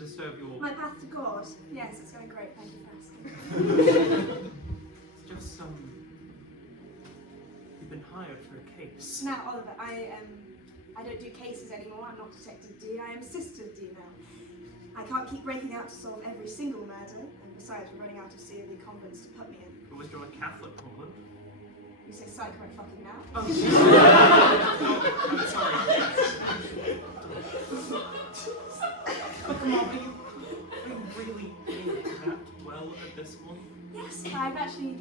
disturb your... My path to God? Yes, it's going great, thank you for asking. It's just, you've been hired for a case. Now, Oliver, I don't do cases anymore. I'm not Detective Dee, I am Sister Dee now. I can't keep breaking out to solve every single murder, and besides, we're running out of 𝗖𝗀𝗀𝗁𝗏 convents to put me in. Who was your Catholic, Holman? You say 𝗖𝗀𝗀𝗁𝗏𝗁𝗏 now? Oh, I'm sorry. Oh, come on, are you really doing that well at this one? Yes, I'm actually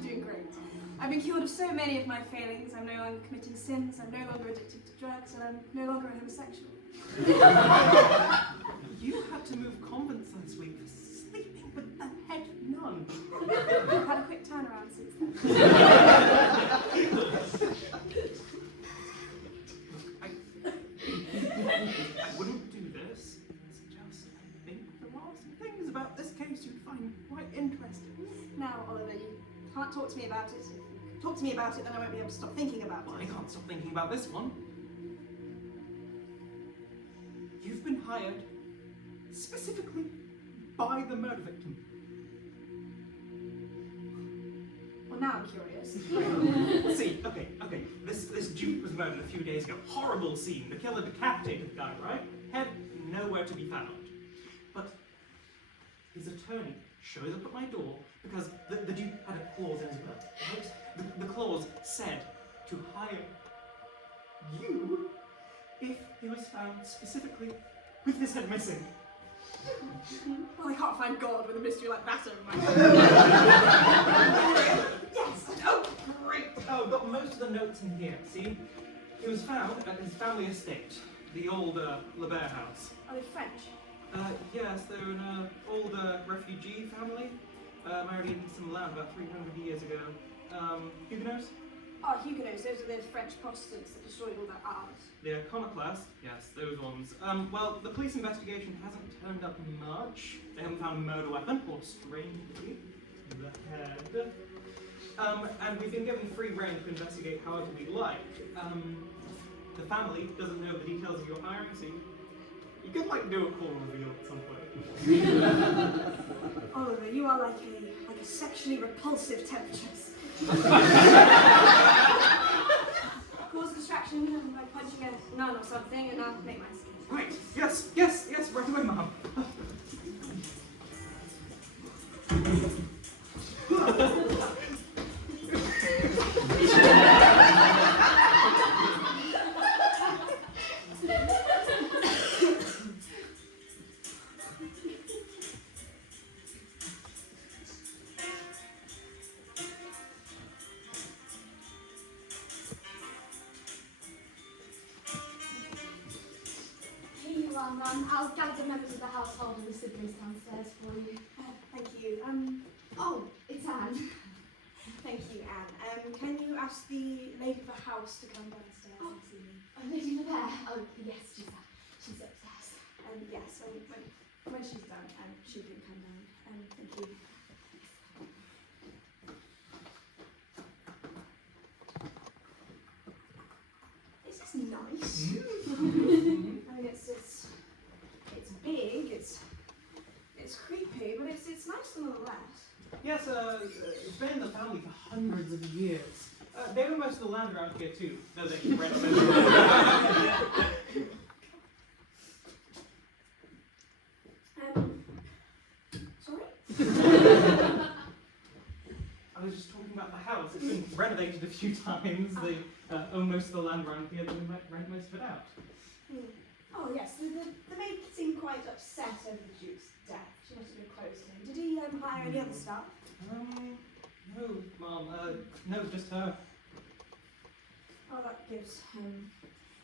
doing great. I've been cured of so many of my failings. I'm no longer committing sins, I'm no longer addicted to drugs, and I'm no longer a homosexual. You had to move convents last week for sleeping with a head nun. I've had a quick turnaround since then. I wouldn't do this. It's just, I think there are some things about this case you'd find quite interesting. Now, Oliver, you can't talk to me about it. If you talk to me about it, then I won't be able to stop thinking about Well, it. I can't stop thinking about this one. You've been hired specifically by the murder victim. Well, now I'm curious. See, okay. This Duke was murdered a few days ago. Horrible scene. The killer decapitated the guy, right? Head nowhere to be found. But his attorney shows up at my door because the Duke had a clause in his will, right? The clause said to hire you if he was found specifically with his head missing. Well, I can't find God with a mystery like that over my head. Yes! Oh, great! Oh, got most of the notes in here, see? He was found at his family estate, the old 𝗬𝗏𝗏𝗁𝗏 house. Are they French? Yes, they're an old refugee family, married into some land about 300 years ago. Huguenots? Oh, Huguenots, those are the French Protestants that destroyed all their art. The iconoclast? Yes, those ones. Well, the police investigation hasn't turned up much. They haven't found a murder weapon, or strangely, the head. And we've been given free rein to investigate however we like. The family doesn't know the details of your hiring, so you could, like, do a full reveal at some point. Oliver, you are like a sexually repulsive temptress. Cause distraction by punching a nun or something, and I'll make my escape. Right, yes, right away, Mum. I'll gather the members of the household and the siblings downstairs for you. Thank you. Oh, it's Anne. Thank you, Anne. Can you ask the lady of the house to come downstairs and see me? Lady Bearre. Oh, yes, she's upstairs. Yes, when she's done, she can come down. Thank you. This is nice. I mean, it's big, it's creepy, but it's nice nonetheless. Yes, it's been in the family for hundreds of years. They own most of the land around here too, though they can rent it. Sorry? I was just talking about the house. It's been renovated a few times. They own most of the land around here, but they rent most of it out. Oh yes, the maid seemed quite upset over the Duke's death. She must have been close to him. Did he hire any other staff? No, Mom. No, just her. Oh, that gives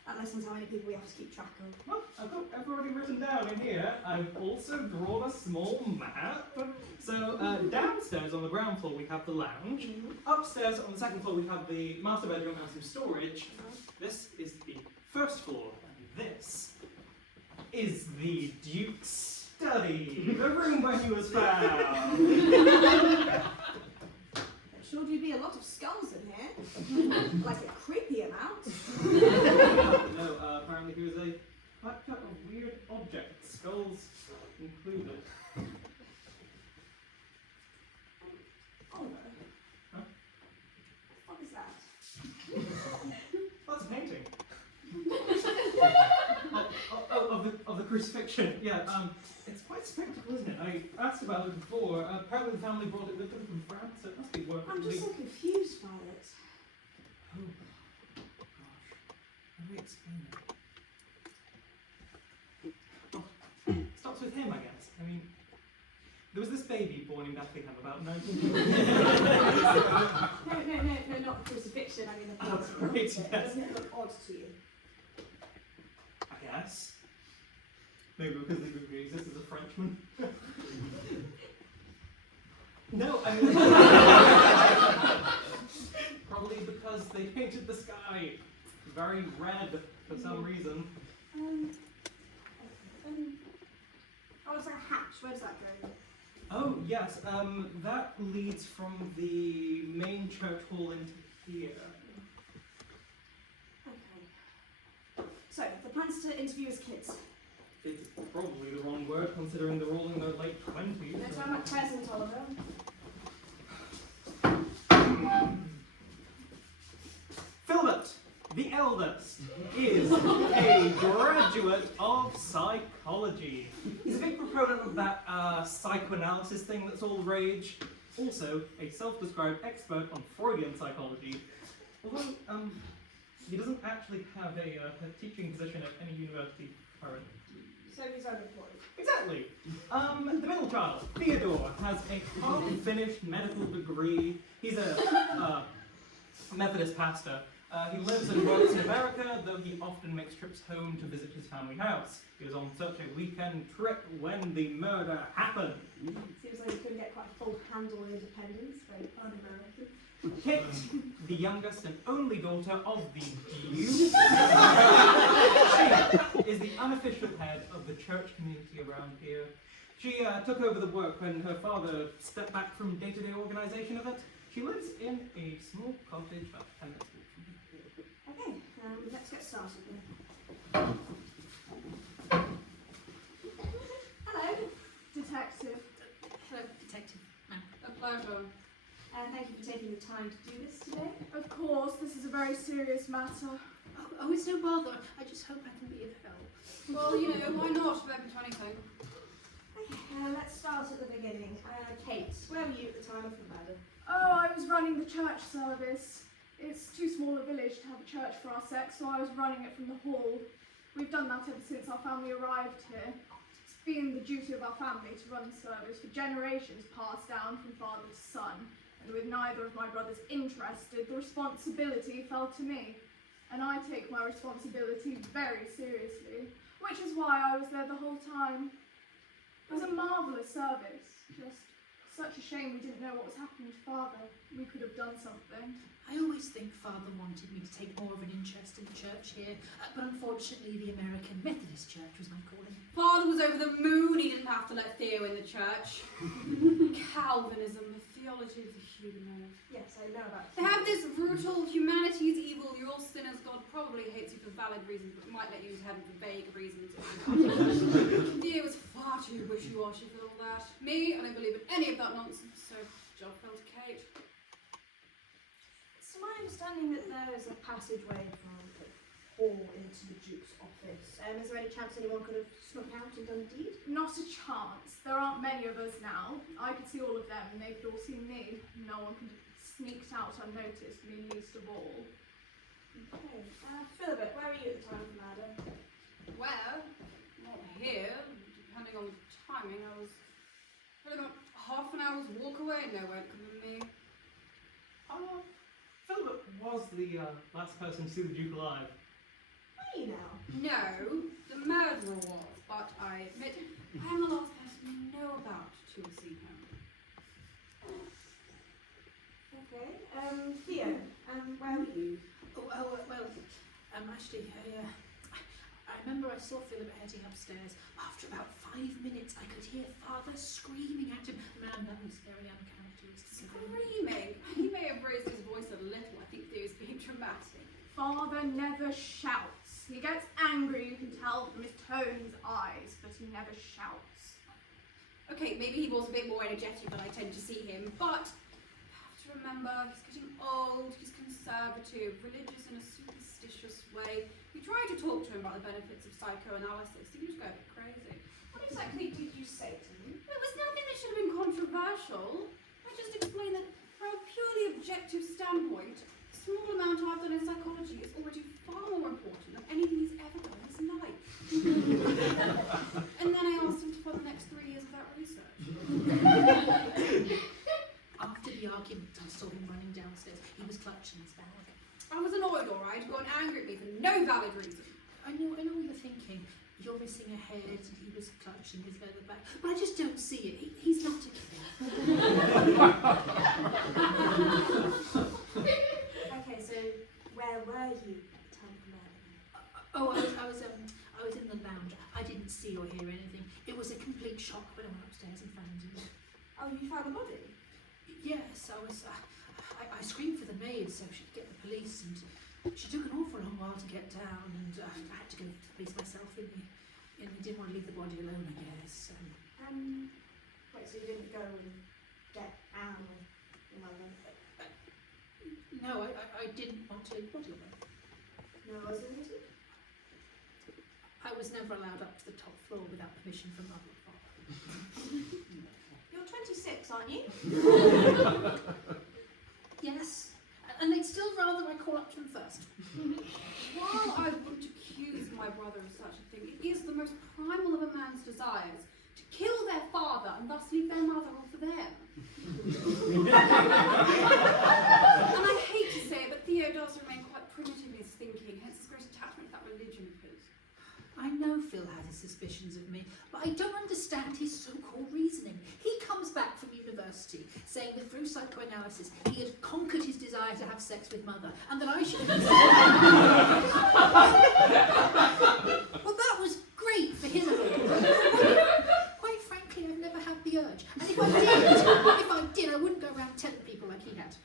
that lessens how many people we have to keep track of. Well, I've already written down in here. I've also drawn a small map. So downstairs on the ground floor we have the lounge. Upstairs on the second floor we have the master bedroom and some storage. This is the first floor. And this is the Duke's study, the room where he was found. There sure do be a lot of skulls in here. Like a creepy amount. No, apparently he was a collector of weird objects. Skulls included. Oliver? Huh? What is that? That's a painting. Of the crucifixion. Yeah, it's quite a spectacle, isn't it? I asked about it before. Apparently the family brought it with them from France, so it must be worth I'm just so confused by it. Oh, gosh. How do we explain it? Oh, starts with him, I guess. I mean, there was this baby born in Bethlehem about 19 No, not the crucifixion, I mean the blood. Right, yes. Doesn't it look odd to you? I guess. Maybe because he exists as a Frenchman. No, I mean... Probably because they painted the sky very red for some reason. Oh, it's like a hatch. Where does that go? Oh, yes, that leads from the main church hall into here. Okay. So, the plans to interview his kids. It's probably the wrong word, considering they're all in their late 20s. No time like present, Oliver. Philibert, the eldest, is a graduate of psychology. He's a big proponent of that psychoanalysis thing that's all the rage. Also, a self-described expert on Freudian psychology. Although, he doesn't actually have a teaching position at any university currently. So he's unemployed. Exactly. The middle child, Theodore, has a half-finished medical degree. He's a Methodist pastor. He lives and works in America, though he often makes trips home to visit his family house. He was on such a weekend trip when the murder happened. Seems like he couldn't get quite a full handle on independence, very un-American. Kit, the youngest and only daughter of the Duke, she is the unofficial head of the church community around here. She took over the work when her father stepped back from day-to-day organisation of it. She lives in a small cottage about 10 minutes away from here. Okay, let's get started then. Hello, Detective. Hello, Detective. A pleasure. Thank you for taking the time to do this today. Of course, this is a very serious matter. Oh, it's no bother. I just hope I can be of help. Well, you know, why not? If open to anything. Okay, let's start at the beginning. Kate, where were you at the time of the murder? Oh, I was running the church service. It's too small a village to have a church for our sex, so I was running it from the hall. We've done that ever since our family arrived here. It's been the duty of our family to run the service for generations, passed down from father to son. And with neither of my brothers interested, the responsibility fell to me. And I take my responsibility very seriously, which is why I was there the whole time. It was a marvellous service, just such a shame we didn't know what was happening to father. We could have done something. I always think Father wanted me to take more of an interest in the church here, but unfortunately the American Methodist Church was my calling. Father was over the moon, he didn't have to let Theo in the church. Calvinism, the theology of the human. Yes, I know about They have this brutal, humanity's evil, you're all sinners, God probably hates you for valid reasons, but might let you into heaven for vague reasons. Theo was far too wishy-washy for all that. Me, I don't believe in any of that nonsense, so job fell to Kate. It's my understanding that there is a passageway from the hall into the Duke's office. Is there any chance anyone could have snuck out and done a deed? Not a chance. There aren't many of us now. I could see all of them and they could all see me. No one could have sneaked out unnoticed, me least of all. Okay. Philibert, where were you at the time of the murder? Well, not here, depending on the timing, I was probably about half an hour's walk away, nowhere to come with me. Philibert was the last person to see the Duke alive. Are you now? No, the murderer was, but I admit I am the last person you know about to have seen him. Okay. Theo, where were you? Actually, I remember I saw Philibert heading upstairs. After about 5 minutes, I could hear Father screaming at him. Man, that was very uncharacteristic. Screaming! He may have raised his voice a little. I think he was being dramatic. Father never shouts. He gets angry, you can tell from his tone, his eyes, but he never shouts. Okay, maybe he was a bit more energetic than I tend to see him, but you have to remember, he's getting old, he's conservative, religious in a superstitious way. We tried to talk to him about the benefits of psychoanalysis. He was going a bit crazy. What exactly did you say to him? It was nothing that should have been controversial. I just explained that from a purely objective standpoint, the small amount I've done in psychology is already far more important than anything he's ever done in his life. And then I asked him to fund the next 3 years of that research. After the argument, I saw him running downstairs. He was clutching his bag. I was annoyed, all right, got angry at me for no valid reason. I know what you're thinking. You're missing a head and he was clutching his leather bag. But I just don't see it. He's not a killer. Okay, so where were you at the time of the murder? I was in the lounge. I didn't see or hear anything. It was a complete shock when I went upstairs and found him. Oh, you found the body? Yes, I screamed for the maid so she'd get the police, and she took an awful long while to get down, and I had to go to the police myself. They didn't want to leave the body alone, I guess. Wait, so you didn't go and get Anne or your mother? No, I didn't want to leave the body alone. No, was it? I was never allowed up to the top floor without permission from Mother or Father. You're 26, aren't you? Yes, and they'd still rather I call up to them first. While I wouldn't accuse my brother of such a thing, it is the most primal of a man's desires to kill their father and thus leave their mother all for them. And I hate to say it, but Theo does remain quite primitive in his thinking, hence his great attachment to that religion of his. I know Phil has his suspicions of me, but I don't understand his so-called reasoning. He comes back from university saying that through psychoanalysis he had conquered his desire to have sex with Mother, and that I should have Well, that was great for his opinion. Quite frankly, I've never had the urge, and if I did, I wouldn't go around telling people like he had.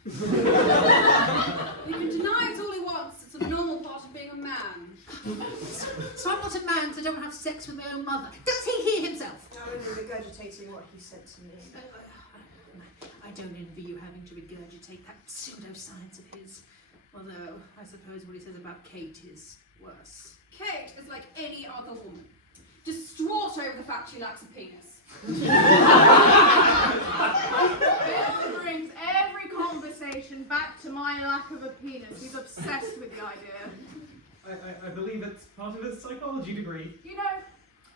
He can deny it all he wants. It's a normal part of being a man. So I'm not a man, so I don't have sex with my own mother. Does he hear himself? I'm only regurgitating what he said to me. I don't envy you having to regurgitate that pseudoscience of his. Although, I suppose what he says about Kate is worse. Kate is like any other woman, distraught over the fact she lacks a penis. Bill brings every conversation back to my lack of a penis. He's obsessed with the idea. I believe it's part of his psychology degree. You know,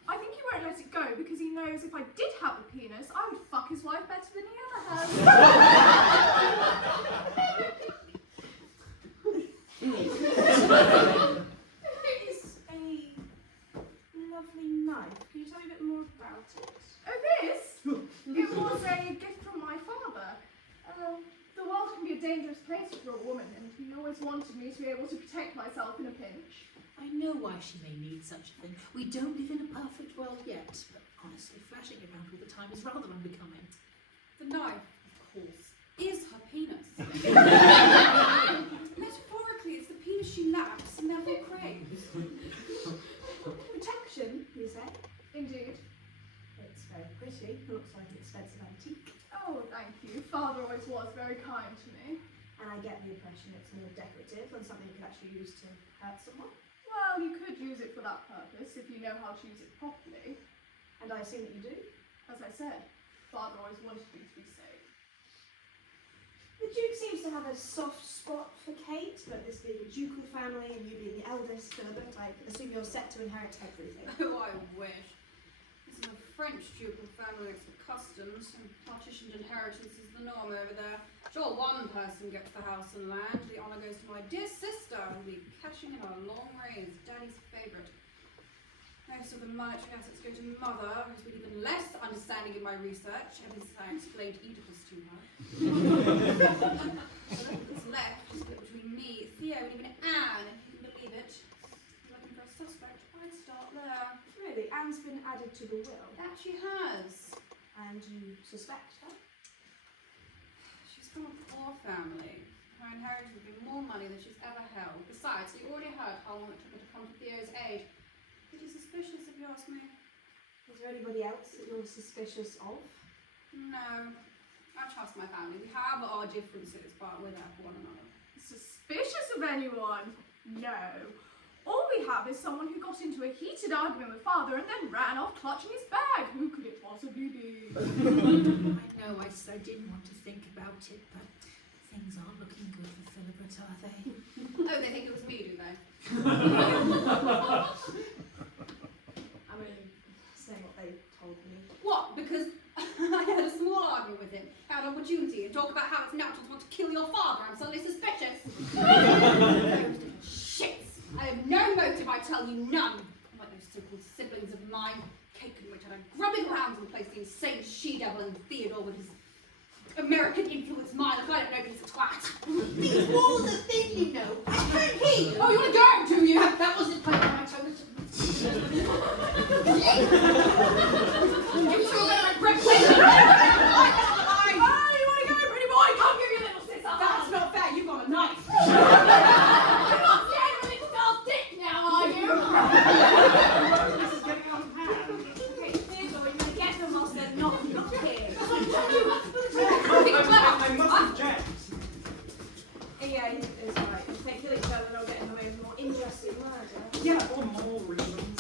I think he won't let it go because he knows if I did have a penis, I would fuck his wife better than he ever has. It's a lovely knife. Can you tell me a bit more about it? Oh, this? It was a gift from my father. The world can be a dangerous place for a woman, and he always wanted me to be able to protect myself in a pinch. I know why she may need such a thing. We don't live in a perfect world yet, but honestly, flashing it around all the time is rather unbecoming. The knife, of course, is her penis. Metaphorically, it's the penis she lacks and therefore craves. Protection, you say? Indeed. It's very pretty. Looks like an expensive antique. Oh, thank you. Father always was very kind to me. And I get the impression it's more decorative than something you could actually use to hurt someone. Well, you could use it for that purpose if you know how to use it properly. And I assume that you do. As I said, Father always wanted me to be safe. The Duke seems to have a soft spot for Kate, but this being a ducal family and you being the eldest, Philibert, I assume you're set to inherit everything. Oh, I wish. It's a French ducal family, it's the customs, and partitioned inheritance is the norm over there. Sure, one person gets the house and land, the honour goes to my dear sister, who'll be cashing in a long raise, Daddy's favourite. Most of the monetary assets go to Mother, who's been even less understanding in my research, ever since I explained Oedipus to her. The little that's left is split between me, Theo, and even Anne, if you can believe it. Looking for a suspect, I'd start there. Really? Anne's been added to the will. That she has. And you suspect her? She's from a poor family. Her inheritance would be more money than she's ever held. Besides, you already heard how long it took me to come to Theo's aid. Pretty suspicious, if you ask me. His Is there anybody else that you're suspicious of? No, I trust my family. We have our differences, but we're there for one another. Suspicious of anyone? No. All we have is someone who got into a heated argument with father and then ran off clutching his bag. Who could it possibly be? I know I so didn't want to think about it, but things aren't looking good for Philibert, are they? Oh, they think it was me, do they? I mean, saying what they told me. What? Because I had a small argument with him, had an opportunity, and talk about how it's natural to want to kill your father. I'm suddenly suspicious. Shit! I have no motive, I tell you, none. Like those so-called siblings of mine, cake in which I had grub little hands and replaced the insane she-devil and Theodore with his American influence mind. Look, I don't know, but he's a twat. These walls are thin, you know. He! Oh, you want to go, do you? That wasn't quite right, I was... You two are going to regret it. Oh, you want to go, pretty boy? Come give your little sister. That's not fair, you've got a knife. You're not scared of a little girl's dick now, are you? This is getting out of hand. Okay, Theodore, you're going to get them whilst they're not here. I must object. Yeah, it's right. If they kill each other, they'll get in the way of more interesting murder. Yeah, for more reasons.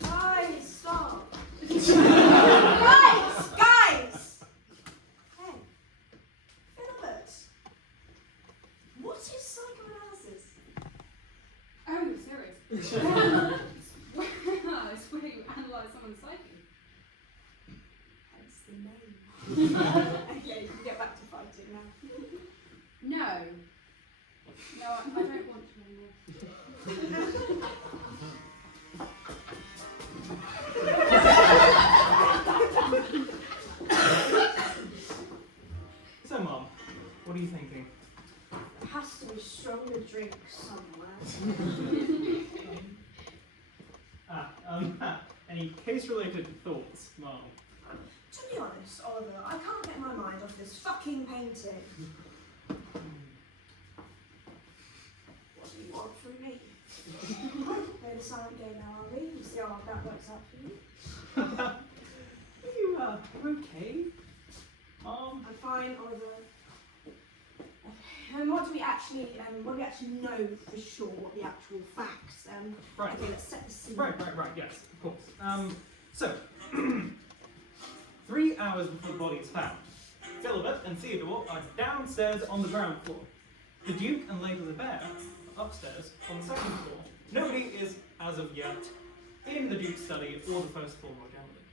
Guys, stop. Guys! Hey, Philibert. What is psychoanalysis? Oh, serious? It's where you analyse someone's psyche. Hence the name. Okay, you can get back to fighting now. No. No, I don't want to anymore. So, Mom, what are you thinking? There has to be stronger drinks somewhere. Any case-related thoughts, Mom? To be honest, Oliver, I can't get my mind off this fucking painting. What do you want from me? Play the silent game now, are we? You see how that works out for you? Are you, okay? I'm fine, Oliver. And what do we actually know for sure? What the actual facts? Right. Okay, let's set the scene. Right, yes, of course. So, 3 hours before the body is found, Philibert and Theodore are downstairs on the ground floor. The Duke and Lady Berre are upstairs on the second floor. Nobody is, as of yet, in the Duke's study or the first floor more generally.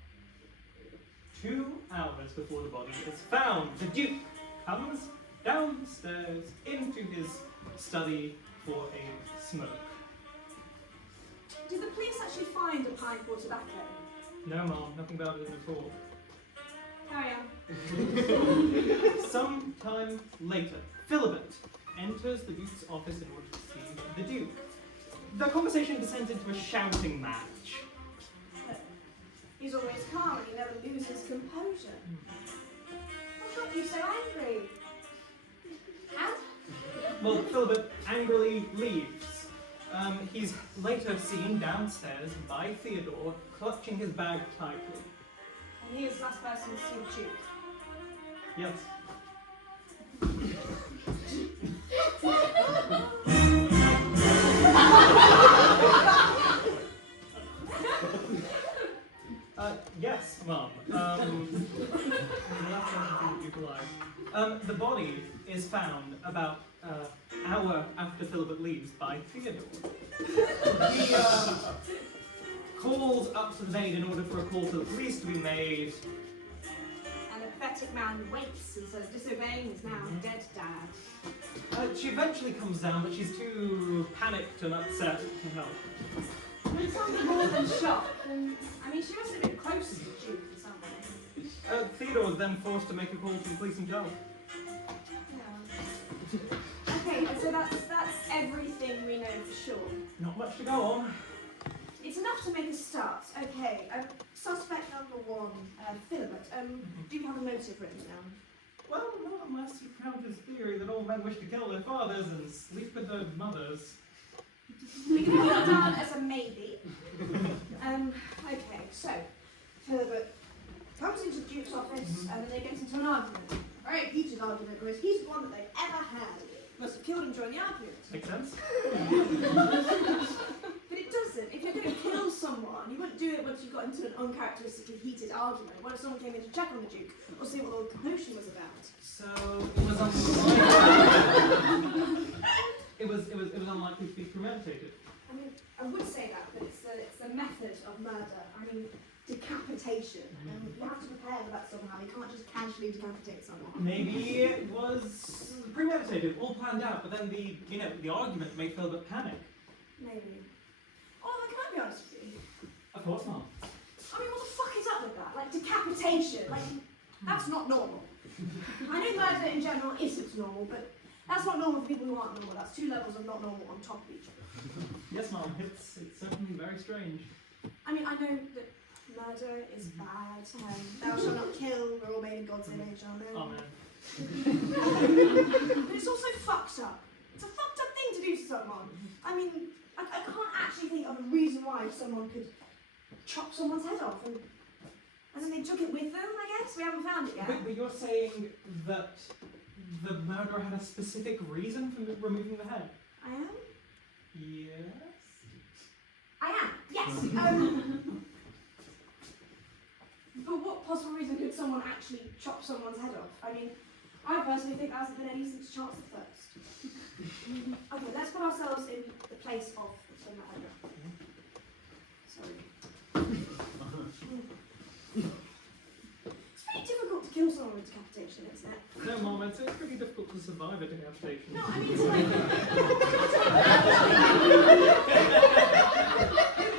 2 hours before the body is found, the Duke comes downstairs into his study for a smoke. Did the police actually find a pipe or tobacco? No, Mom, nothing about it at all. Carry on. Some time later, Philibert enters the Duke's office in order to see the Duke. The conversation descends into a shouting match. He's always calm and he never loses composure. What got you so angry? And? Well, Philibert angrily leaves. He's later seen downstairs by Theodore, clutching his bag tightly. And he was the last person to see the Duke. Yes. Yes, Mum. The body is found about an hour after Philibert leaves by Theodore. He calls up to the maid in order for a call to the police to be made. And the pathetic man waits and says disobeying his now dead dad. She eventually comes down, but she's too panicked and upset to help. It's something more than shock. I mean, she must have been close to the Duke in some way. Theodore is then forced to make a call to the police himself. Yeah. Okay, so that's everything we know for sure. Not much to go on. It's enough to make a start. Okay, suspect number 1, Philibert. Do you have a motive written down? Well, not unless you count his theory that all men wish to kill their fathers and sleep with their mothers. We can put it down as a maybe. Okay, so Philibert comes into the Duke's office and then they get into an argument. A very heated argument, the most heated one that they've ever had. Must have killed him during the argument. Makes sense? But it doesn't. If you're going to kill someone, you wouldn't do it once you got into an uncharacteristically heated argument. What if someone came in to check on the Duke or see what all the commotion was about? So it was unlikely. it was unlikely to be premeditated. I mean, I would say that, but it's the method of murder. I mean, decapitation. And you have to prepare for that somehow. You can't just casually decapitate someone. Maybe it was premeditated, all planned out, but then the argument made Philibert panic. Maybe. Oh, can I be honest with you? Of course not. I mean, what the fuck is up with that? Like, decapitation. Like, that's not normal. I know murder in general isn't normal, but that's not normal for people who aren't normal. That's two levels of not normal on top of each other. Yes, Mom, it's certainly very strange. I mean, I know that murder is bad. Thou shalt not kill. We're all made in God's image, aren't we? Amen. But it's also fucked up. It's a fucked up thing to do to someone. I mean, I can't actually think of a reason why someone could chop someone's head off. And as in they took it with them, I guess? We haven't found it yet. But you're saying that the murderer had a specific reason for removing the head? I am? Yes? I am, yes. But what possible reason could someone actually chop someone's head off? I mean, I personally think there hasn't been any since Charles the First. Okay, let's put ourselves in the place of the murderer. Sorry. It's pretty difficult to kill someone with decapitation, isn't it? No, Mom, it's pretty difficult to survive a decapitation. No, I mean to like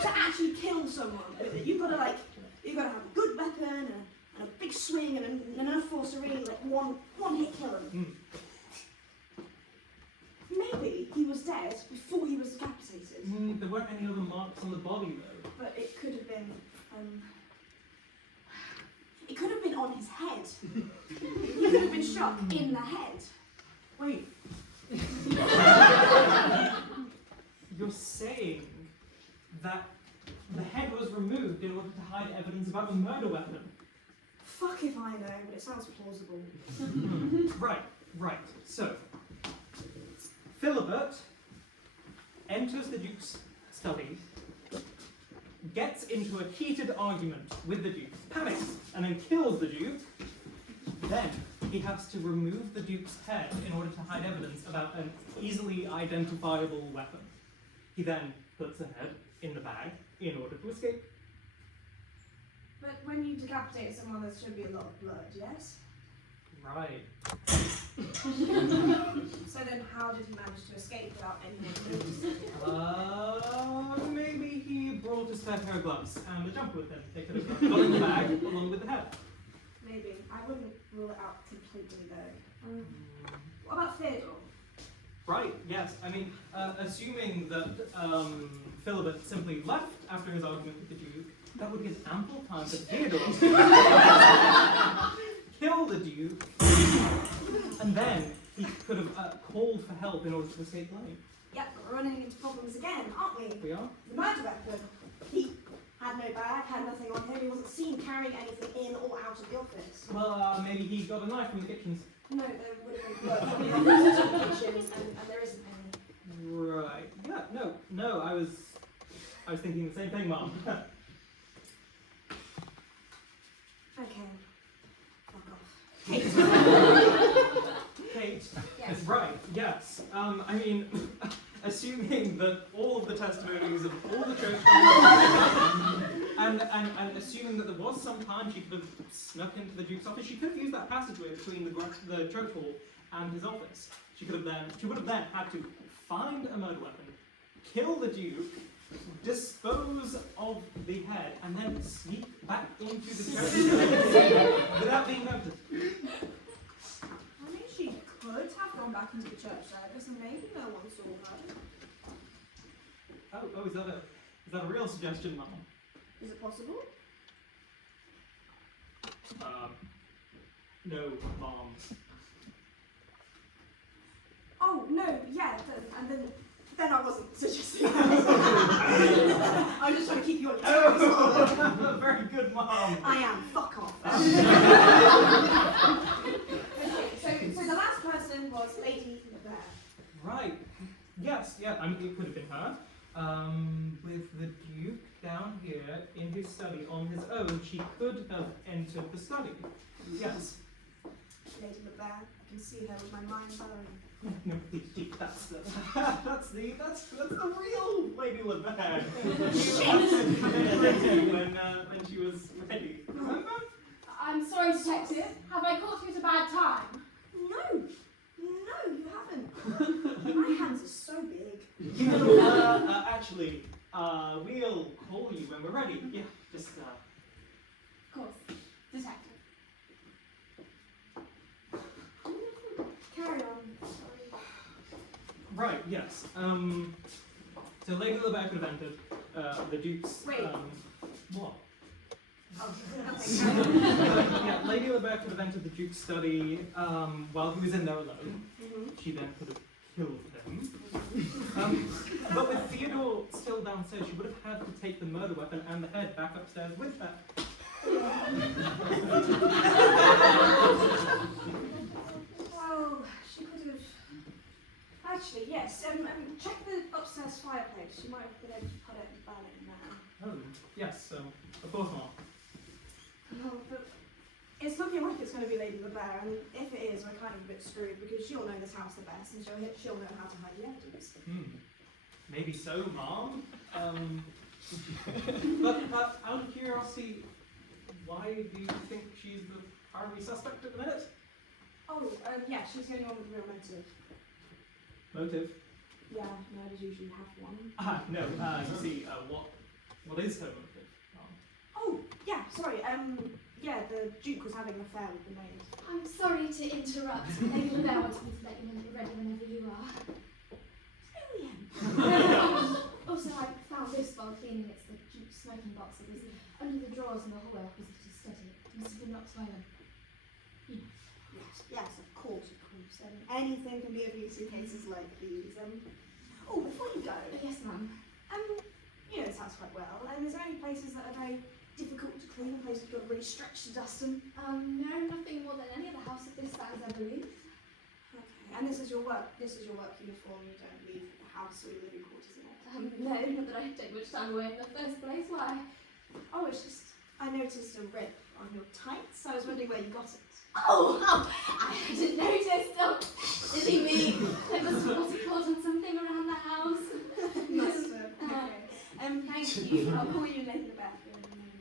to actually kill someone with it. You've got to have a good weapon and a big swing and enough force to really like one hit kill him. Maybe he was dead before he was decapitated. There weren't any other marks on the body though. But it could have been it could have been on his head. He could have been shot in the head. Wait. You're saying that the head was removed in order to hide evidence about the murder weapon? Fuck if I know, but it sounds plausible. Right. So, Philibert enters the Duke's study, gets into a heated argument with the Duke, panics, and then kills the Duke. Then he has to remove the Duke's head in order to hide evidence about an easily identifiable weapon. He then puts the head in the bag in order to escape. But when you decapitate someone, there should be a lot of blood, yes? Right. So then how did he manage to escape without anyone noticing? Maybe he brought a spare pair of gloves and a jumper with him. They could have got in the bag along with the head. Maybe. I wouldn't rule it out completely though. What about Theodore? Right, yes. I mean, assuming that Philibert simply left after his argument with the Duke, that would give ample time for Theodore to kill the Duke, and then he could have called for help in order to escape blame. Yep, we're running into problems again, aren't we? We are? The murder weapon. He had no bag, had nothing on him, he wasn't seen carrying anything in or out of the office. Well, maybe he got a knife from the kitchens. No, there would have been blood from the office to the kitchens, and there isn't any. Right. Yeah, no, I was thinking the same thing, Mom. Okay. Fuck off. Kate Yes. is right, yes. I mean, assuming that all of the testimonies of all the church and assuming that there was some time she could have snuck into the Duke's office, she could have used that passageway between the church hall and his office. She would have then had to find a murder weapon, kill the Duke, dispose of the head, and then sneak back into the church without being noticed. I mean, she could have gone back into the church service and maybe no one saw her. Oh, is that a real suggestion, Mum? Is it possible? No, Mom. Oh, no, yeah, and then I wasn't suggesting that. I was just trying to keep you on your toes. Oh, very good, Mom. I am. Fuck off. Okay, so the last person was Lady Bear. Right. Yes, yeah, I mean, it could have been her. With the Duke down here in his study on his own, she could have entered the study. Yes. Lady Bear. I can see her with my mind burrowing. No, that's the real Lady LeBear. when she was ready. Remember? I'm sorry, Detective. Have I caught you at a bad time? No, you haven't. My hands are so big. Actually, we'll call you when we're ready. Yeah, just Of course. Detective. Carry on. Sorry. right. Yes. So Lady LeBear could have entered the Duke's. Wait. What? Oh, Yeah, Lady LeBear could have entered the Duke's study while he was in there alone. She then could have killed him. But with Theodore still downstairs, she would have had to take the murder weapon and the head back upstairs with her. Well, she could have. Actually, yes. Check the upstairs fireplace. She might have been able to put it and burn it in there. Oh, yes. Of course not. Oh, but it's looking like it's going to be Lady LeBear, and if it is, we're kind of a bit screwed because she'll know this house the best, and she'll know how to hide the evidence. Maybe so, Mom. But out of curiosity, why do you think she's the primary suspect at the minute? Oh, yeah, she's the only one with real motive. Motive? Yeah, murders usually have one. No. You see, what is her motive? Oh, yeah, sorry. Yeah, the Duke was having an affair with the maid. I'm sorry to interrupt. Lady LeBear wanted me to let you know that you're ready whenever you are. Also, I found this while cleaning. It's the Duke's smoking box. It was under the drawers in the hallway opposite his study. It must have been knocked away then. Yes, of course. Anything can be abused in cases like these. Oh, before you go, Yes, ma'am. you know this house quite well, and is there any places that are very difficult to clean, places you've got to really stretch to dust them? No, nothing more than any other house of this size, I believe. Okay, and this is your work uniform, you don't leave the house or your living quarters in it? No, not that I take much time away in the first place. Why? Oh, it's just, I noticed a rip on your tights, I was wondering where you got it. Oh, I hadn't noticed. Oh, silly me. I must have got a cord on something around the house. Must have, okay. Thank you, I'll call you later back in a moment.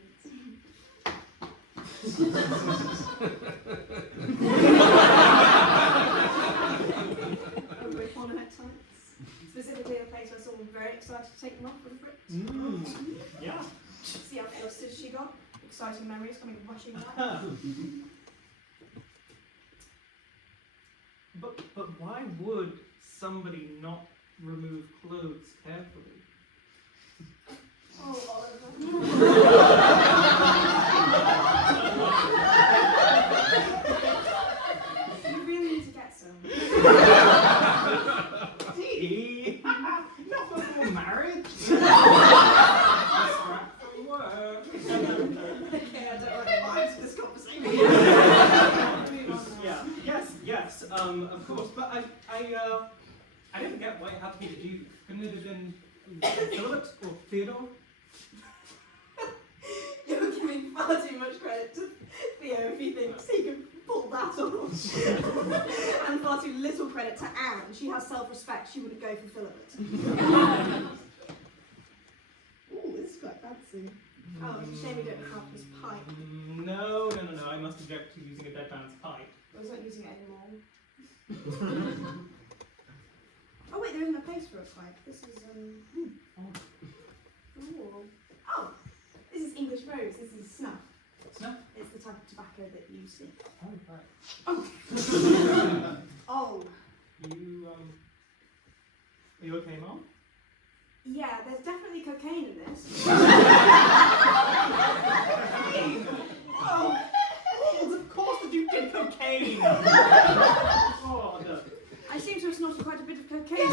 A rip on her tights. Specifically the place where someone very excited to take them off with ripped. Yeah. See how flustered she got? Exciting memories coming rushing back. But why would somebody not remove clothes carefully? Oh, Oliver. You really need to get some. Dee! Not before marriage! Okay, I don't want to mind this conversation. Yes, of course, but I didn't get why it had to be the Duke. Couldn't it have been Philibert or Theodore? You're giving far too much credit to Theo if he thinks he can pull that off. And far too little credit to Anne. She has self-respect, she wouldn't go for Philibert. Ooh, this is quite fancy. Oh, it's a shame we don't have his pipe. No, I must object to using a dead man's pipe. I was not using it anymore. Oh wait, there isn't a place for a pipe. This is Ooh. Oh, this is English rose. This is snuff. Snuff? It's the type of tobacco that you sniff. Oh, right. Oh. Are you okay, Mom? Yeah, there's definitely cocaine in this. Oh, of course the Duke did cocaine! Oh, no. I seem to have snorted quite a bit of cocaine.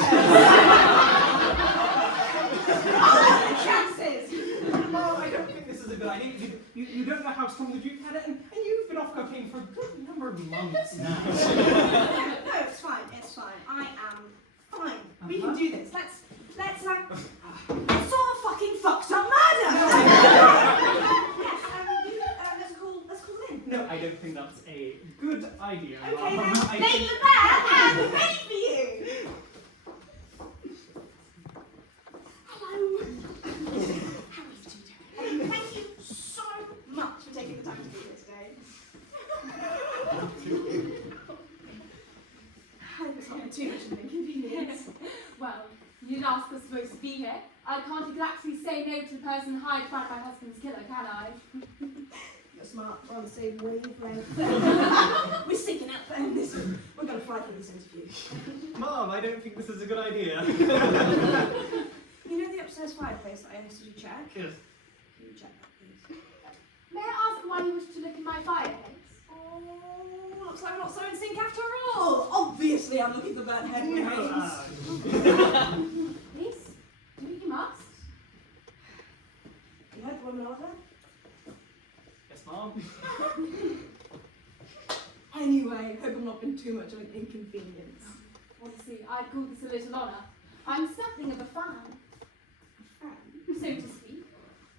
Oh, the chances! idea. You don't know how strong the Duke had it, and you've been off cocaine for a good number of months now. No, it's fine. I am fine. We can do this. Let's solve a fucking fucked up murder. Yes, let's call Lynn. No, I don't think that's a good idea. Okay, Mom. then Lady Bear, I'm ready for you. Hello. How are you doing? Thank you so much for taking the time to be here today. I hope it's not too much of an inconvenience. Well, you didn't ask us supposed to be here. I can't exactly say no to the person hired to find my husband's killer, can I? You're smart. We're on the same wavelength. We're sticking out for this. We're going to fly through this interview. Mom, I don't think this is a good idea. You know the upstairs fireplace that I asked you to check? Yes. Can you check that, please? May I ask why you wish to look in my fireplace? Oh, looks like we're not so in sync after all. Obviously, I'm looking for burnt head remains. Please, do you must. You heard the woman over? Yes, Mom. Anyway, hope I'm not been too much of an inconvenience. Honestly, I'd call this a little honour. I'm something of a fan, so to speak.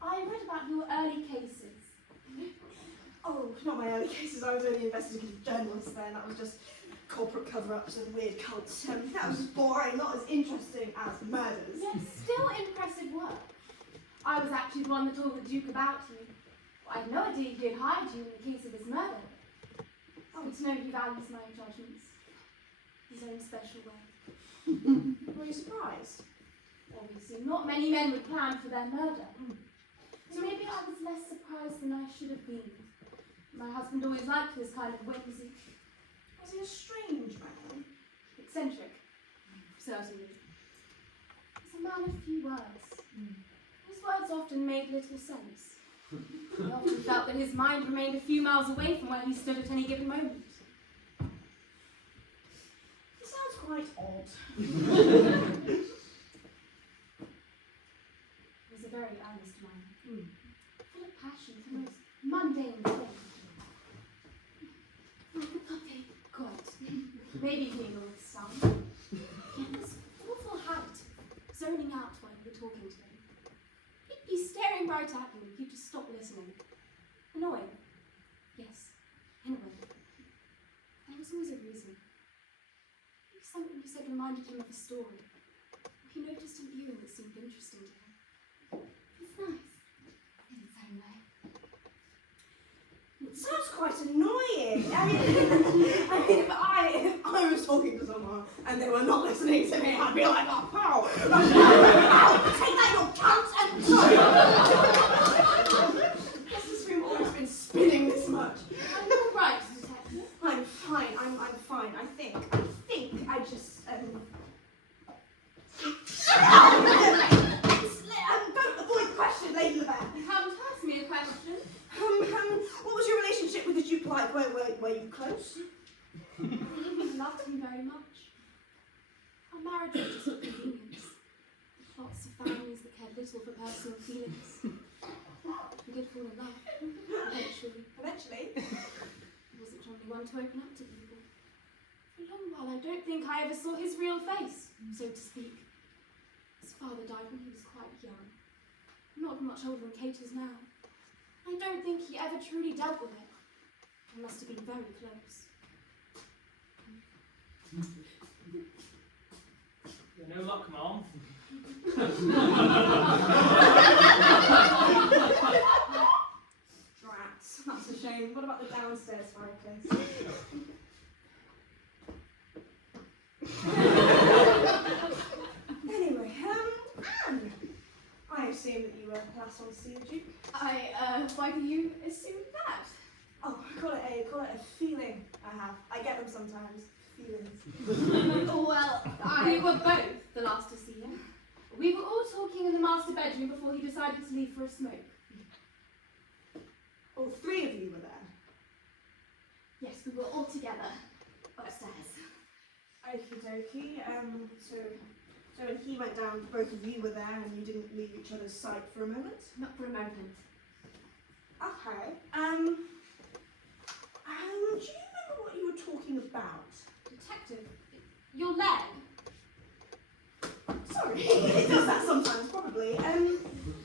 I read about your early cases. Oh, not my early cases. I was only an investigative journalist then. That was just corporate cover-ups and weird cults. That was just boring, not as interesting as murders. Yet still impressive work. I was actually the one that told the Duke about you. I had no idea he had hired you in the case of his murder. Oh, to know he values my judgments. His own special way. Were you surprised? Obviously, not many men would plan for their murder. So maybe I was less surprised than I should have been. My husband always liked this kind of whimsy. Was he a strange man? Eccentric. Certainly. He's a man of few words. His words often made little sense. He often felt that his mind remained a few miles away from where he stood at any given moment. He sounds quite odd. He was a very earnest man. Full of passion for the most mundane things. Okay, good. Maybe Theodore with some. He had this awful habit of zoning out while you were talking to him. He'd be staring right at you if you just stop listening. Annoying. Yes, in a way. There was always a reason. Maybe something you said reminded him of a story. Or he noticed an viewing that seemed interesting to him. It's nice, in its own way. It sounds quite annoying. I mean, if I was talking to someone and they were not listening to me, I'd be like, oh, pow! Take that, you cunt! And guess this room always been spinning this much. Are you all right, Detective? I'm fine. I'm fine. I think I just don't avoid the question, Lady Bear. Come to ask me a question. What was your relationship with the Duke like? Were you close? I loved him very much. Our marriage was just a convenience. Lots of families that cared little for personal feelings. We did fall in love, eventually. Eventually. He wasn't the only one to open up to people. For a long while, I don't think I ever saw his real face, so to speak. His father died when he was quite young. Not much older than Kate is now. I don't think he ever truly dealt with it. They must have been very close. You're no luck, Mom. Drats. That's a shame. What about the downstairs fireplace? Anyway, Anne. I assume that you were last on to see the Duke. Why do you assume that? Oh, call it a feeling I have. I get them sometimes. Feelings. Well, we were both the last to see him. We were all talking in the master bedroom before he decided to leave for a smoke. All three of you were there. Yes, we were all together upstairs. Okie dokie. So when he went down, both of you were there and you didn't leave each other's sight for a moment? Not for a moment. Okay. Do you remember what you were talking about? Detective, your leg. Sorry, it does that sometimes, probably.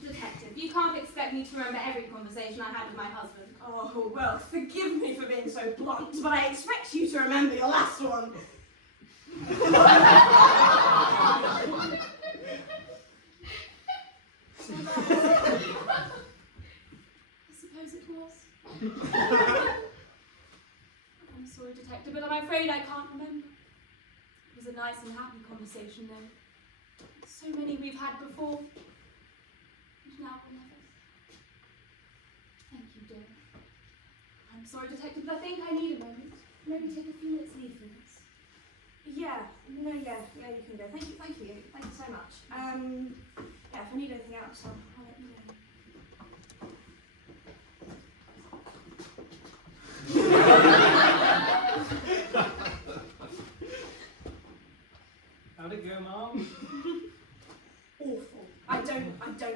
Detective, you can't expect me to remember every conversation I had with my husband. Oh, well, forgive me for being so blunt, but I expect you to remember your last one. I suppose it was. I'm sorry, Detective, but I'm afraid I can't remember. It was a nice and happy conversation, though. So many we've had before, and now we'll never. Thank you, dear. I'm sorry, Detective, but I think I need a moment. Maybe take a few minutes leave from this. Yeah, you can go. Thank you so much. Yeah, if I need anything else, I'll let you know. How'd it go, Mom? Awful. I don't get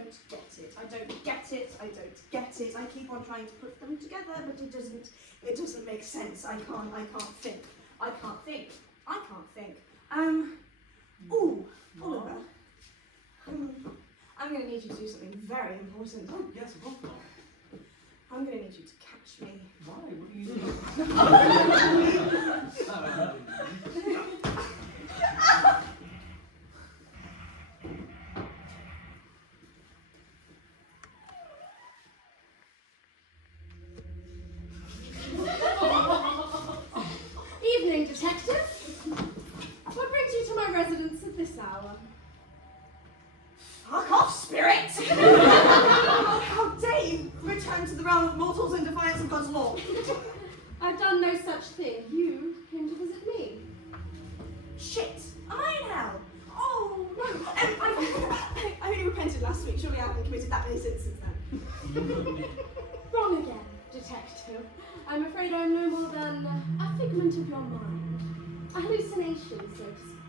it. I don't get it. I keep on trying to put them together, but it doesn't make sense. I can't think. Oliver. I'm going to need you to do something very important. Oh, yes, what? I'm going to need you to catch me. Why? What are you doing? Evening, Detective. What brings you to my residence at this hour? Fuck off, spirit! How dare you return to the realm of mortals in defiance of God's law? I've done no such thing. You came to visit me. Shit! Am I in hell? Oh, no. I only repented last week. Surely I haven't committed that many sins since then. Wrong again, Detective. I'm afraid I'm no more than a figment of your mind. A hallucination, so to speak.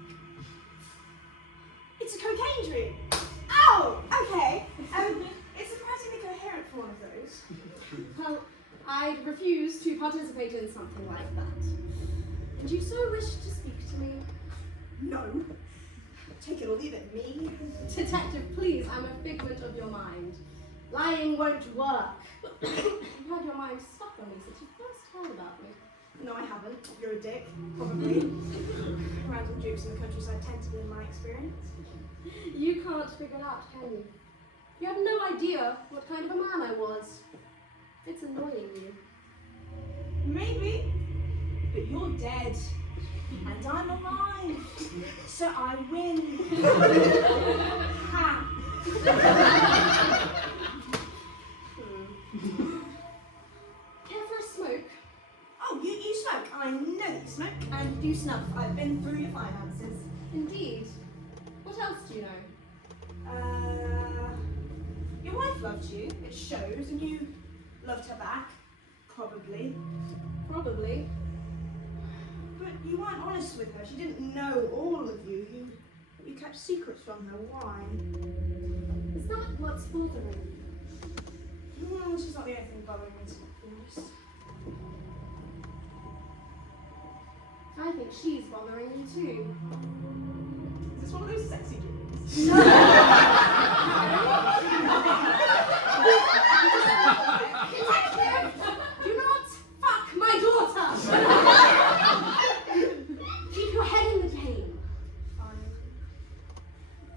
It's a cocaine dream. Ow! Okay. It's surprisingly coherent for one of those. Well, I'd refuse to participate in something like that. And you so wish to speak to me? No. Take it or leave it. Me? Detective, please, I'm a figment of your mind. Lying won't work. You've had your mind stuck on me since you first heard about me. No, I haven't. You're a dick. Probably. Random dukes in the countryside tend to be in my experience. You can't figure it out, can you? You have no idea what kind of a man I was. It's annoying you. Maybe. But you're dead. And I'm alive. So I win. Ha. Care for a smoke? Oh, you smoke. I know you smoke. And you snuff. I've been through your finances. Indeed. What else do you know? Your wife loved you. It shows. And you loved her back. Probably. Probably. But you weren't honest with her. She didn't know all of you. You kept secrets from her. Why? Is that what's bothering you? No, she's not the only thing bothering me, to be honest. I think she's bothering you too. Is this one of those sexy dreams? No! Detective! Do not fuck my daughter! Keep your head in the game. Fine.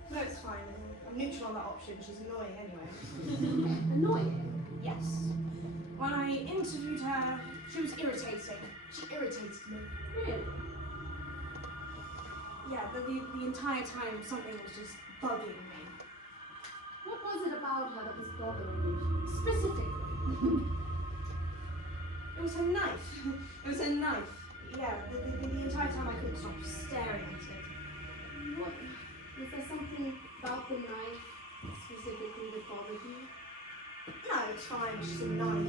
No, it's fine. I'm neutral on that option. She's annoying anyway. Annoying? Yes. When I interviewed her, she was irritating. She irritated me. Really? Yeah, the entire time something was just bugging me. What was it about her that was bothering you? Specifically? It was her knife. It was her knife. Yeah, the entire time I couldn't stop staring at it. What? Was there something about the knife specifically that bothered you? No, it's fine. It's just a knife.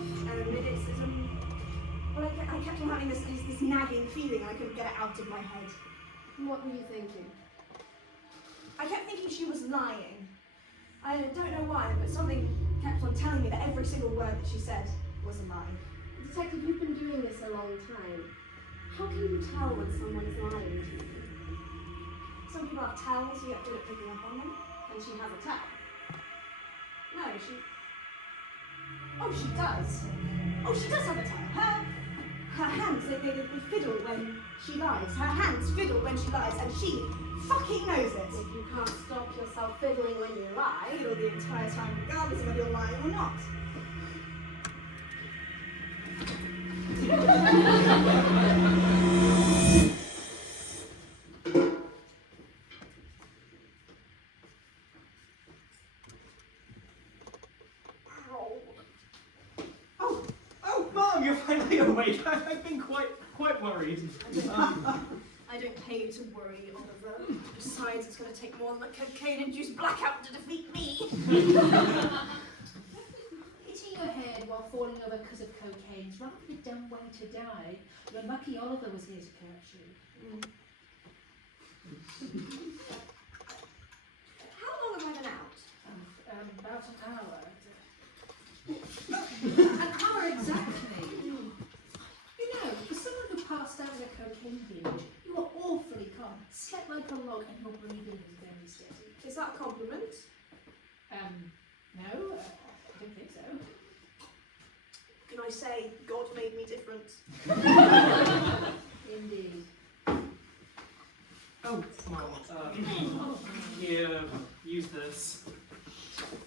Well, I kept on having this nagging feeling. I couldn't get it out of my head. What were you thinking? I kept thinking she was lying. I don't know why, but something kept on telling me that every single word that she said was a lie. Detective, you've been doing this a long time. How can you tell when someone is lying to you? Some people have tells, you get good at picking up on them. And she has a tell. No, she... Oh, she does. Oh, she does have a tell. Her hands, they fiddle when she lies. Her hands fiddle when she lies, and she fucking knows it. If you can't stop yourself fiddling when you lie, Fiddle the entire time, regardless of whether you're lying or not. Oh, Mom, you're finally awake. I've been quite worried. I don't pay you to worry, Oliver. Besides, it's going to take more than a cocaine-induced blackout to defeat me. Hitting your head while falling over because of cocaine is rather a dumb way to die. You're lucky Oliver was here to catch you. How long have I been out? About an hour. An hour exactly. You know, for someone who passed out in a cocaine binge, you are awfully calm. Slept like a log and your breathing is very steady. Is that a compliment? No, I don't think so. Can I say God made me different? Indeed. Oh, Mom, here, use this.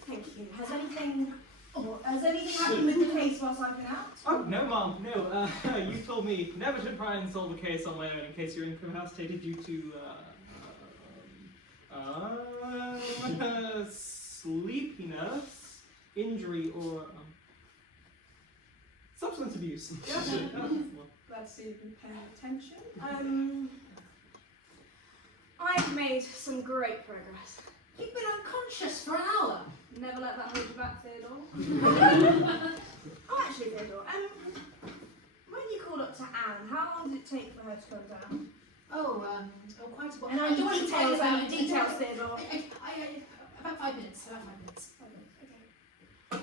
Thank you. Has anything happened with the case whilst I've been out? Oh, no, Mom, no. You told me never to try and solve a case on my own in case you're incapacitated due to, sleepiness, injury, or, substance abuse. Glad to see you've been paying attention. I've made some great progress. You've been unconscious for an hour. Never let that hold you back, Theodore. Oh, actually, Theodore, when you called up to Anne, how long did it take for her to come down? Quite a while. And I need details, Theodore. About 5 minutes. Okay.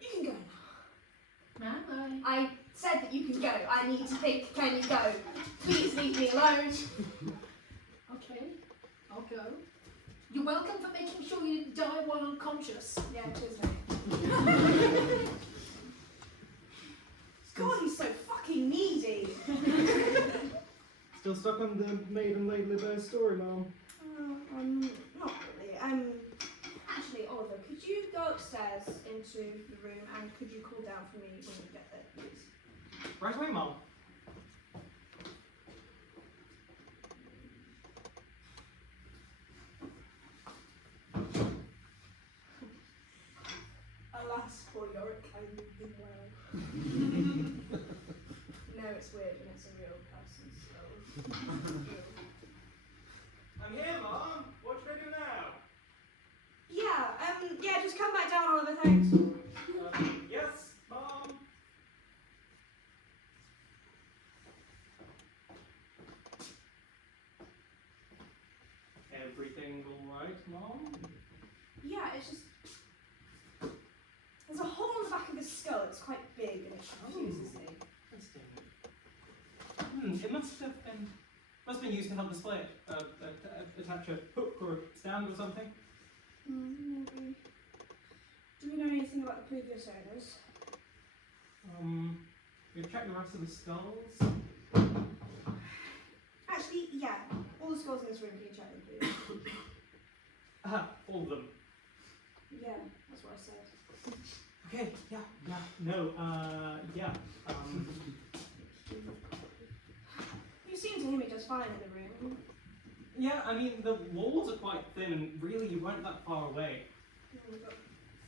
You can go now. Ma'am, I said that you can go. I need to think. Can you go? Please leave me alone. Okay, I'll go. You're welcome for making sure you didn't die while unconscious. Yeah, cheers, mate. God, he's so fucking needy. Still stuck on the maid and Lady Liber's story, Mom? Not really. Actually, Oliver, could you go upstairs into the room and could you call down for me when you get there, please? Right away, Mom. Alas, poor Yorick, I knew him well. No, it's weird when it's a real person, so... I'm here, Mom. What should I do now? Yeah, just come back down, Oliver, thanks. Yes, Mom. Everything all right, Mom? Yeah, it's just... There's a hole in the back of his skull, it's quite big and it confuses me. Interesting. It must have been used to help display it. Attach a hook or a stand or something. Maybe. Do we know anything about the previous owners? We've checked the rest of the skulls. Actually, yeah. All the skulls in this room, can you check them, please? All of them. Yeah, that's what I said. Okay, yeah, You seem to hear me just fine in the room. Yeah, I mean, the walls are quite thin and really you weren't that far away. But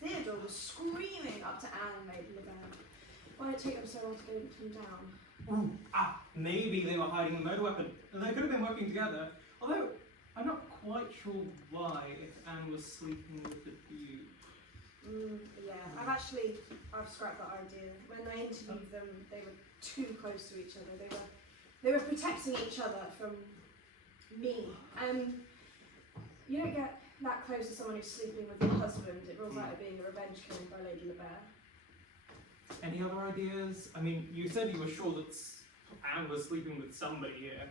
Theodore was screaming up to Anne and made Levin. Why did it take them so long to get him down? Maybe they were hiding the murder weapon. They could have been working together. Although, I'm not quite sure why if Anne was sleeping with the dude. Yeah, I've scrapped that idea. When I interviewed them, they were too close to each other. They were protecting each other from me. You don't get that close to someone who's sleeping with your husband. It rules out it being a revenge killing by Lady Bearre. Any other ideas? I mean, you said you were sure that Anne was sleeping with somebody here.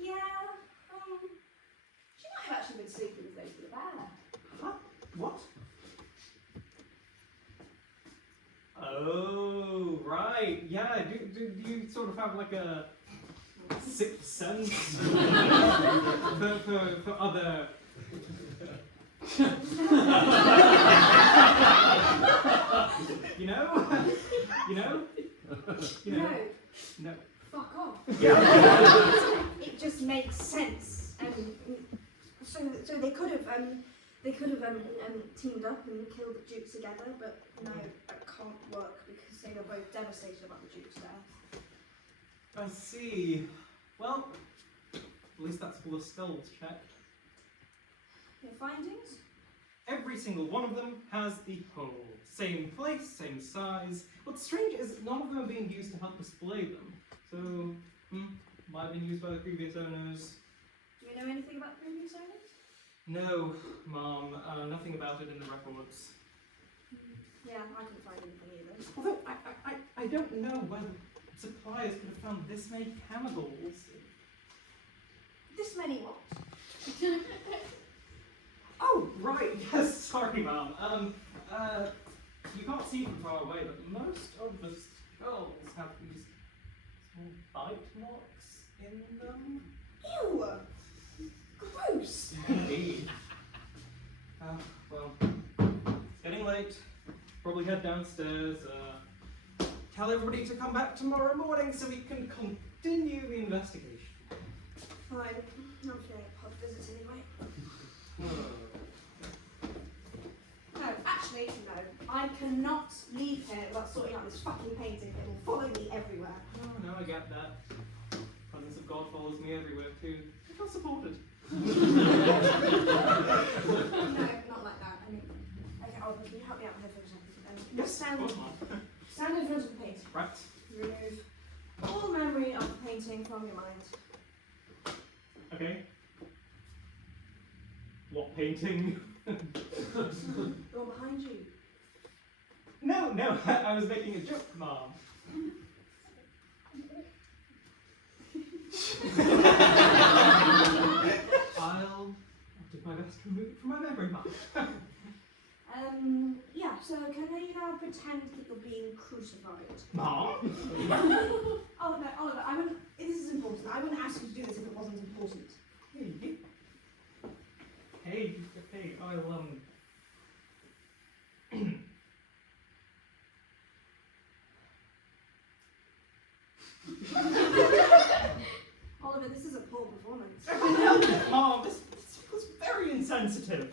Yeah, she might have actually been sleeping with Lady Bearre. Huh? What? Oh, right. Yeah, do you sort of have like a sixth sense for other... You know? No. Fuck off. Yeah. It just makes sense. So they could have teamed up and killed the Duke together, but no, that can't work because they were both devastated about the Duke's death. I see. Well, at least that's full of skulls checked. Your findings? Every single one of them has the hole. Same place, same size. What's strange is none of them are being used to help display them. So, might have been used by the previous owners. Do you know anything about the previous owners? No, Mom, nothing about it in the records. Yeah, I couldn't find anything either. Although, I don't know whether suppliers could have found this many chemicals. This many what? Oh, right, yes, sorry, Mom. You can't see from far away, but most of the skulls have these small bite marks in them. Ew! Gross! Indeed. Well, it's getting late. Probably head downstairs. Tell everybody to come back tomorrow morning so we can continue the investigation. Fine. I'm feeling a pub visit anyway. No, actually, no. I cannot leave here without sorting out this fucking painting. It will follow me everywhere. Oh, no, I get that. Presence of God follows me everywhere too. I feel supported. No, not like that. I mean, okay, Oliver, can you help me out with her finish everything? Yes, stand of course, Mom. in front of the painting. Right. Remove all memory of the painting from your mind. Okay. What painting? The one behind you. No, I was making a joke, Mom. I'll do my best to remove it from my memory, Mom. Yeah, so can you now pretend that you're being crucified? Mom? Oh, no, Oliver, this is important. I wouldn't ask you to do this if it wasn't important. Hey, I'll, Oliver, this is a poor performance. Mom, this was very insensitive.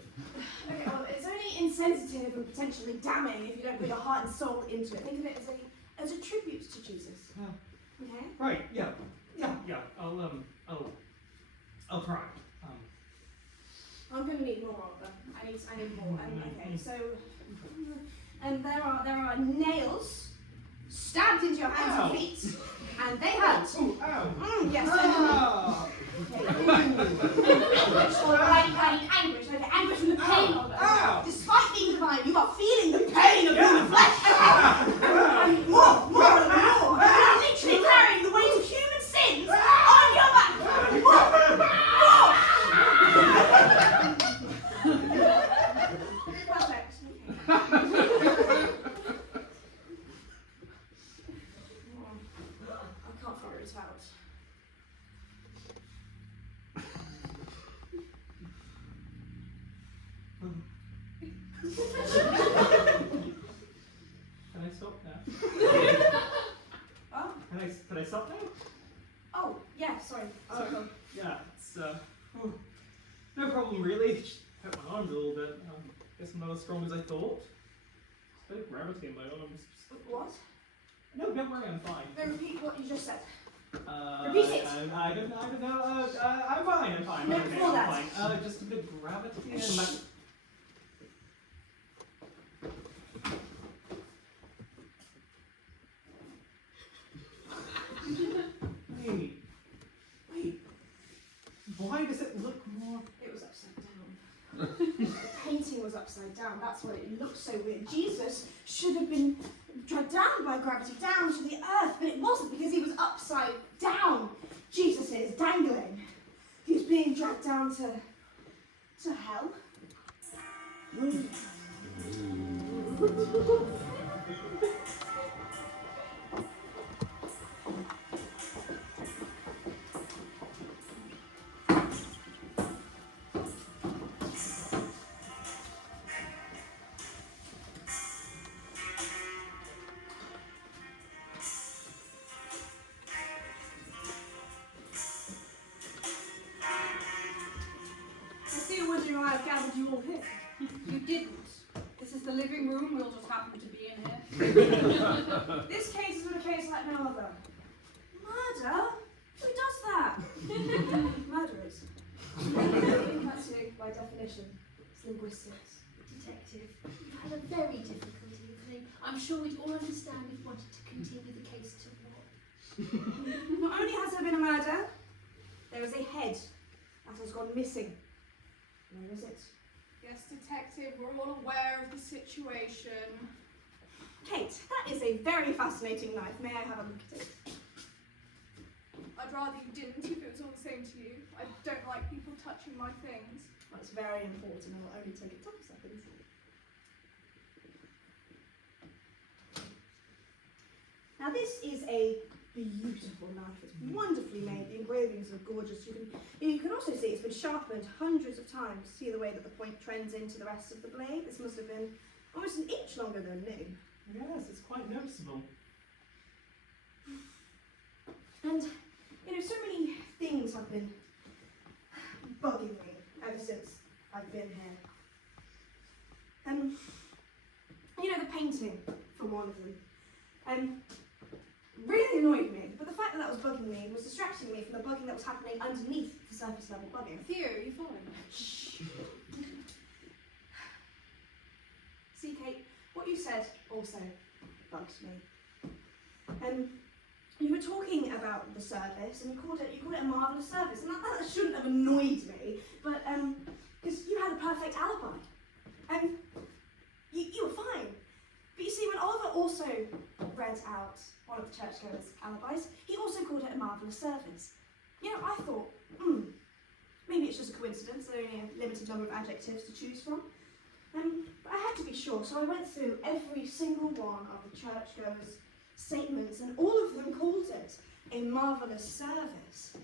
Okay, Oliver, it's only insensitive and potentially damning if you don't put your heart and soul into it. Think of it as a tribute to Jesus. Okay? Right, yeah. I'll try. I'm going to need more, Oliver. I need more. Okay, so there are nails stabbed into your hands Ow. and feet, and they hurt. Ooh, ow. Yes. Ah. Okay. Anguish, Oliver. I need anguish. Okay, anguish from the pain, Oliver. Ow. Despite being divine, you are feeling the pain of Yeah. human flesh. I need more, Oliver, more. You're literally carrying the weight of human sins on your back. More. Perfect. I can't figure it out. Can I stop now? Oh, Can I stop now? oh, yeah, sorry. Yeah, it's no problem really. Just hurt my arms a little bit. Guess I'm not as strong as I thought. There's a bit of gravity in my arms. What? No, don't worry, I'm fine. No, repeat what you just said. Repeat it. I don't know. I'm fine. No, Okay, before I'm that. fine. Just a bit of gravity in my... Wait. Why does it look more... It was upside down. The painting was upside down. that's why it looks so weird. Jesus should have been dragged down by gravity down to the earth, but it wasn't because he was upside down. Jesus is dangling. He was being dragged down to hell. You all here? You didn't. This is the living room. We all just happen to be in here. This case is a case like no other. Murder? Who does that? Murderers. That's it, by definition. It's linguistics. Detective, you've had a very difficult evening. I'm sure we'd all understand if you wanted to continue the case tomorrow. Not only has there been a murder, there is a head that has gone missing. Where is it? Yes, Detective, we're all aware of the situation. Kate, that is a very fascinating knife. May I have a look at it? I'd rather you didn't if it was all the same to you. I don't like people touching my things. Well, it's very important. I will only take a couple seconds. Now this is a beautiful knife. It's wonderfully made. The engravings are gorgeous. You can also see it's been sharpened hundreds of times. See the way that the point trends into the rest of the blade? This must have been almost an inch longer than new. Yes, it's quite noticeable. And, so many things have been bugging me ever since I've been here. The painting, for one of them. Really annoyed me, but the fact that was bugging me was distracting me from the bugging that was happening underneath the surface level bugging. Theo, are you following? Shh. See, Kate, what you said also bugged me. You were talking about the service, and you called it a marvellous service, and that shouldn't have annoyed me, but because you had a perfect alibi, and you were fine. But you see, when Oliver also read out one of the churchgoers' alibis, he also called it a marvellous service. I thought, maybe it's just a coincidence, there are only a limited number of adjectives to choose from. But I had to be sure, so I went through every single one of the churchgoers' statements, and all of them called it a marvellous service.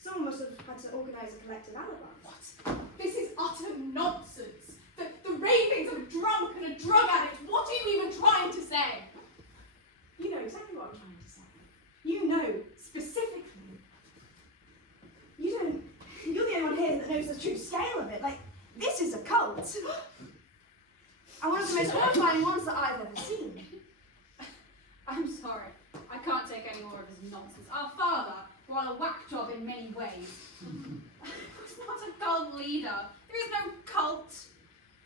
Someone must have had to organise a collective alibi. What? This is utter nonsense. The ravings of a drunk and a drug addict. What are you even trying to say? You know exactly what I'm trying to say. You know specifically. You're the only one here that knows the true scale of it. This is a cult. And one of the most horrifying ones that I've ever seen. I'm sorry. I can't take any more of his nonsense. Our father, while a whack job in many ways, was not a cult leader. There is no cult.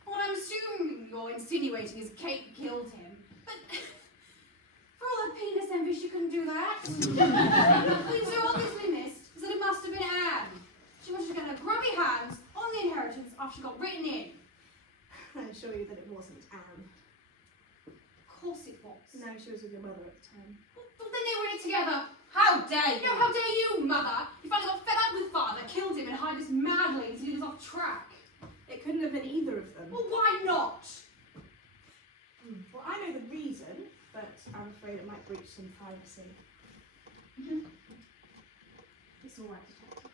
What I'm assuming you're insinuating is Kate killed him. But for all her penis envy, she couldn't do that. What you so obviously missed is that it must have been Anne. She must have gotten her grubby hands on the inheritance after she got written in. I assure you that it wasn't Anne. Of course it was. No, she was with your mother at the time. But then they were in it together. How dare you? No, how dare you, mother? You finally got fed up with father, killed him, and hired this madly until he was off track. It couldn't have been either of them. Well, why not? Well, I know the reason, but I'm afraid it might breach some privacy. It's all right, Detective.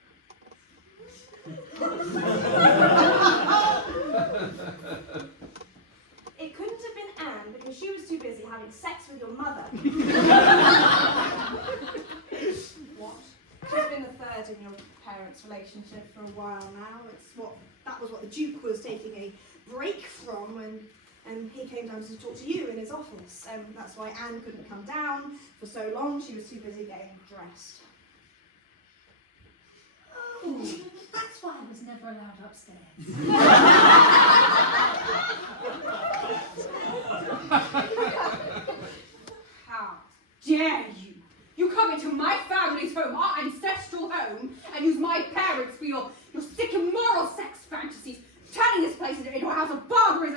It couldn't have been Anne because she was too busy having sex with your mother. What? She's been the third in your parents' relationship for a while now. That was what the Duke was taking a break from when he came down to talk to you in his office. That's why Anne couldn't come down for so long. She was too busy getting dressed. Oh, that's why I was never allowed upstairs. How dare you? You come into my family's home, our ancestral home, and use my parents for your sick immoral sex fantasies, turning this place into a house of barbarism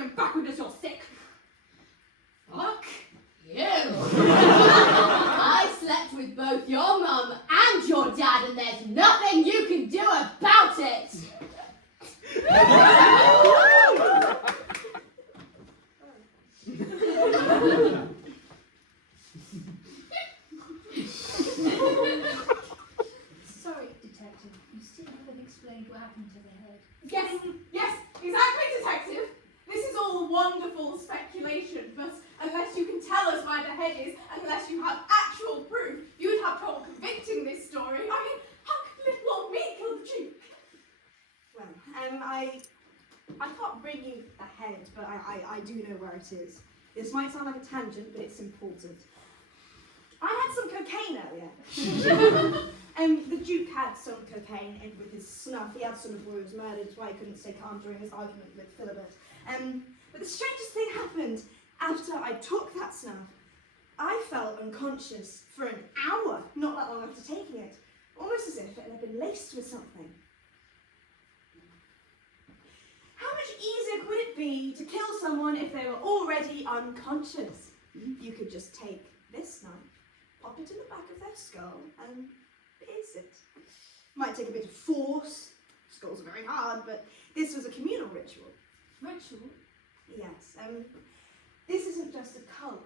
where the head is unless you have actual proof. You'd have trouble convicting this story. I mean, how could little old me kill the Duke? Well, I can't bring you the head, but I do know where it is. This might sound like a tangent, but it's important. I had some cocaine earlier. The Duke had some cocaine in with his snuff. He had some before he was murdered, that's why he couldn't stay calm during his argument with Philibert. But the strangest thing happened after I took that snuff. I felt unconscious for an hour, not that long after taking it, almost as if it had been laced with something. How much easier could it be to kill someone if they were already unconscious? You could just take this knife, pop it in the back of their skull, and pierce it. Might take a bit of force. Skulls are very hard, but this was a communal ritual. Ritual? Yes. This isn't just a cult.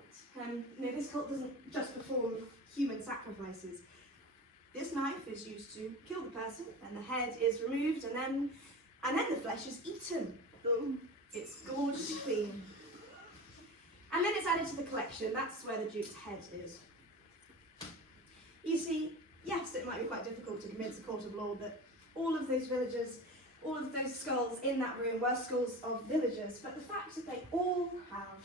This cult doesn't just perform human sacrifices. This knife is used to kill the person, and the head is removed, and then the flesh is eaten. It's gorgeously clean. And then it's added to the collection. That's where the Duke's head is. You see, yes, it might be quite difficult to convince a court of law that all of those villagers, all of those skulls in that room were skulls of villagers, but the fact that they all have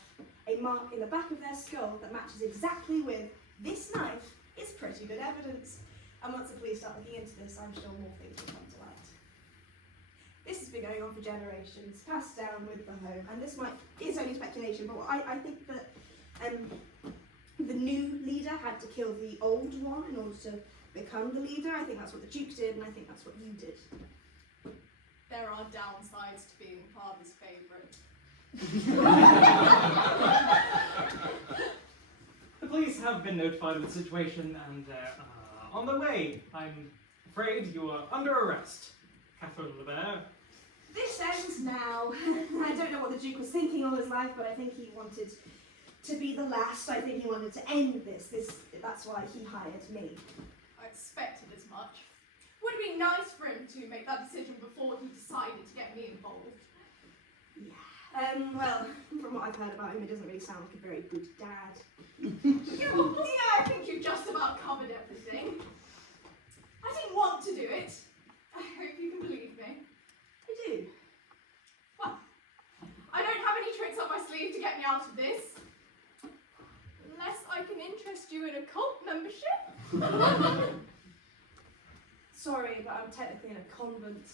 a mark in the back of their skull that matches exactly with this knife is pretty good evidence. And once the police start looking into this, I'm sure more things will come to light. This has been going on for generations, passed down with the home, and this is only speculation, but I think that the new leader had to kill the old one in order to become the leader. I think that's what the Duke did, and I think that's what you did. There are downsides to being father's favourite. The police have been notified of the situation and they're on their way. I'm afraid you are under arrest, Philibert. This ends now. I don't know what the Duke was thinking all his life, but I think he wanted to be the last. I think he wanted to end this. That's why he hired me. I expected as much. Would it be nice for him to make that decision before he decided to get me involved? Yeah. Well, from what I've heard about him, he doesn't really sound like a very good dad. Yeah, I think you just about covered everything. I didn't want to do it. I hope you can believe me. I do. Well, I don't have any tricks up my sleeve to get me out of this. Unless I can interest you in a cult membership. Sorry, but I'm technically in a convent.